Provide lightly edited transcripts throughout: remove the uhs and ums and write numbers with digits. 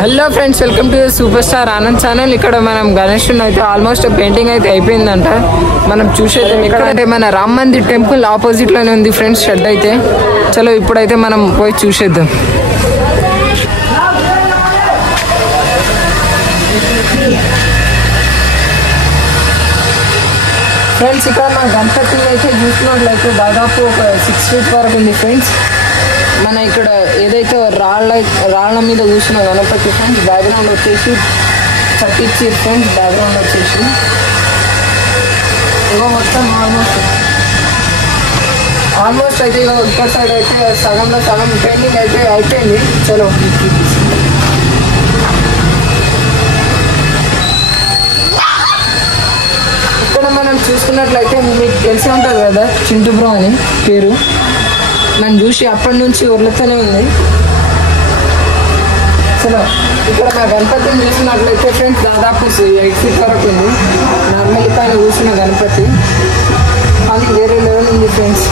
Hello friends, welcome to super star Anand channel. ఇక్కడ మనం గణేష్ అయితే ఆల్మోస్ట్ పెయింటింగ్ అయితే అయిపోయిందంట. మనం చూసేద్దాం. ఇక్కడ అంటే మన రామ్ మందిర్ టెంపుల్ ఆపోజిట్ లోనే ఉంది ఫ్రెండ్స్ షెడ్ అయితే. చలో ఇప్పుడైతే మనం పోయి చూసేద్దాం. ఫ్రెండ్స్, ఇక్కడ మన గణపతిని అయితే చూసినట్లయితే దాదాపు ఒక 6 feet వరకు ఉంది ఫ్రెండ్స్. మన ఇక్కడ ఏదైతే రాళ్ళ మీద కూర్చున్న గణపతి ఫ్రెండ్స్, బ్యాక్గ్రౌండ్ వచ్చేసి చట్టించి ఫ్రెండ్స్, బ్యాక్గ్రౌండ్ వచ్చేసి ఇగో మొత్తం ఆల్మోస్ట్ అయితే ఇగో ఇక్కడ సైడ్ అయితే సగంలో సగం పెయింటింగ్ అయితే అయిపోయింది. చలో ఇక్కడ మనం చూసుకున్నట్లయితే మీకు తెలిసి ఉంటుంది కదా, చింటూ బ్రో అని పేరు. నన్ను చూసి అప్పటి నుంచి ఊర్లతోనే ఉంది. చలో ఇక్కడ మా గణపతిని చూసినట్లయితే ఫ్రెండ్స్ దాదాపు 8 feet వరకు ఉంది. నార్మల్ పైన కూర్చున్న గణపతి అది వేరే లెవెల్ ఉంది ఫ్రెండ్స్.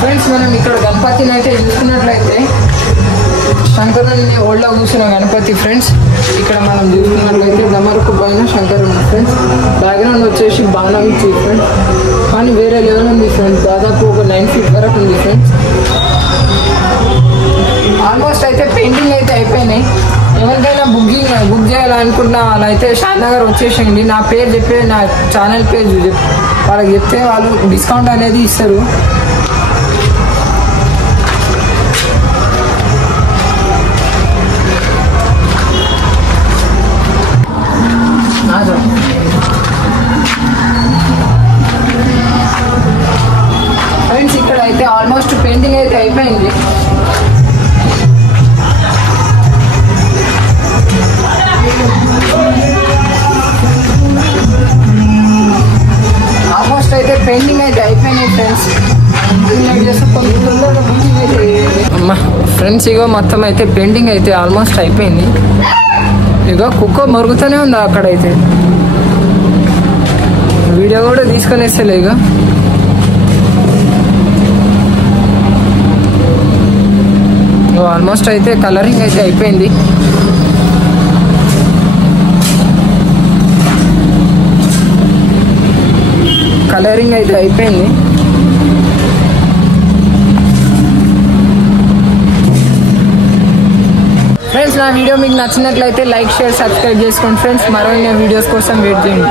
ఫ్రెండ్స్, మనం ఇక్కడ గణపతిని అయితే చూసుకున్నట్లయితే శంకరుని ఓళ్ళో కూర్చున్న గణపతి ఫ్రెండ్స్. ఇక్కడ మనం చూసుకున్నట్లయితే దమరకు పైన శంకరుని ఫ్రెండ్స్, బ్యాక్గ్రౌండ్ వచ్చేసి బాణం ఇచ్చి ఫ్రెండ్స్, కానీ వేరే లెవెల్ ఉంది ఫ్రెండ్స్. దాదాపు ఒక 9 feet వరకు ఉంది ఫ్రెండ్స్. ఆల్మోస్ట్ అయితే పెయింటింగ్ అయితే అయిపోయినాయి. ఎవరికైనా బుక్ చేయాలనుకుంటున్నా వాళ్ళైతే షాద్నగర్ వచ్చేసేయండి. నా పేరు చెప్పి నా ఛానల్ పేరు వాళ్ళకి చెప్తే వాళ్ళు డిస్కౌంట్ అనేది ఇస్తారు. ఫ్రెండ్స్, ఇక్కడ అయితే ఆల్మోస్ట్ పెయింటింగ్ అయితే అయిపోయింది. ఆల్మోస్ట్ అయితే పెయింటింగ్ అయితే అయిపోయినాయి ఫ్రెండ్స్. అమ్మా ఫ్రెండ్స్, ఇగో మొత్తం అయితే పెయింటింగ్ అయితే ఆల్మోస్ట్ అయిపోయింది. ఇగో కుక్క మరుగుతూనే ఉంది అక్కడైతే. వీడియో కూడా తీసుకొని వేస్తలే. ఇక ఆల్మోస్ట్ అయితే కలరింగ్ అయితే అయిపోయింది. కలరింగ్ అయితే అయిపోయింది. ఫ్రెండ్స్, నా వీడియో మీకు నచ్చినట్లయితే లైక్, షేర్, సబ్స్క్రైబ్ చేసుకోండి ఫ్రెండ్స్. మరిన్ని వీడియోస్ కోసం వెయిట్ చేయండి.